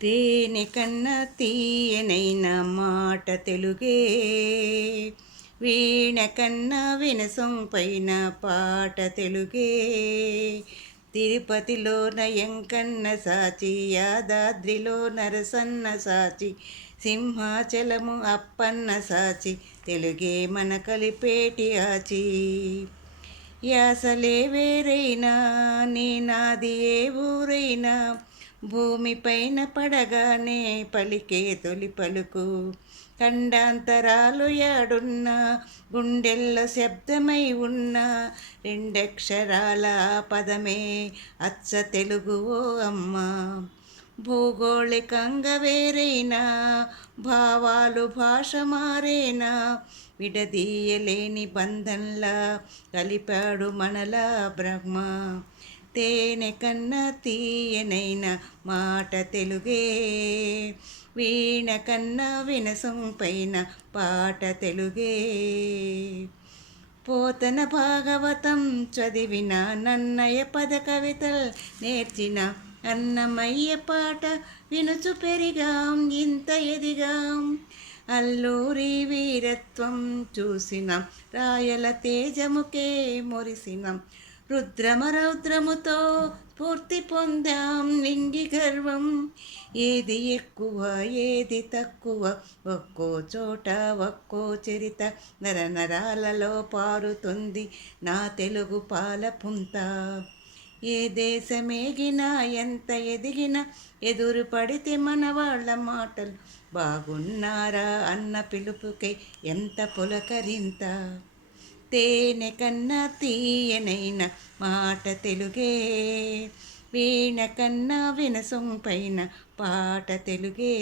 తేనె కన్నా తీయనైన మాట తెలుగే, వీణ కన్నా వినసొంపైన పాట తెలుగే. తిరుపతిలోన ఎంకన్న సాచి, యాదాద్రిలో నరసన్న సాచి, సింహాచలము అప్పన్న సాచి, తెలుగే మన కలిపేటి ఆచి. యాసలే వేరైనా నీ నాది ఏ ఊరైనా, భూమిపైన పడగానే పలికే తొలి పలుకు. ఖండాంతరాలు యాడున్నా, గుండెల్లో శబ్దమై ఉన్న రెండక్షరాల పదమే అచ్చ తెలుగు ఓ అమ్మ. భూగోళికంగా వేరైనా, భావాలు భాష మారేనా, విడదీయలేని బంధంలా కలిపాడు మనలా బ్రహ్మ. తేనె కన్నా తీయనైన మాట తెలుగే, వీణ కన్నా వినసొంపైన పాట తెలుగే. పోతన భాగవతం చదివిన, నన్నయ పద కవితలు నేర్చిన, అన్నమయ్య పాట వినుచు పెరిగాం ఇంత ఎదిగాం. అల్లూరి వీరత్వం చూసినాం, రాయల తేజముకే మురిసినాం, రుద్రమరౌద్రముతో స్ఫూర్తి పొందాం నింగి గర్వం. ఏది ఎక్కువ ఏది తక్కువ, ఒక్కో చోట ఒక్కో చరిత, నరనరాలలో పారుతుంది నా తెలుగు పాలపుంత. ఏ దేశమేగినా ఎంత ఎదిగినా, ఎదురు పడితే మన వాళ్ళ మాటలు బాగున్నారా అన్న పిలుపుకై ఎంత పులకరింత. తేనె కన్నా తీయనైన మాట తెలుగే, వీణ కన్నా వినసొంపైన పాట తెలుగే.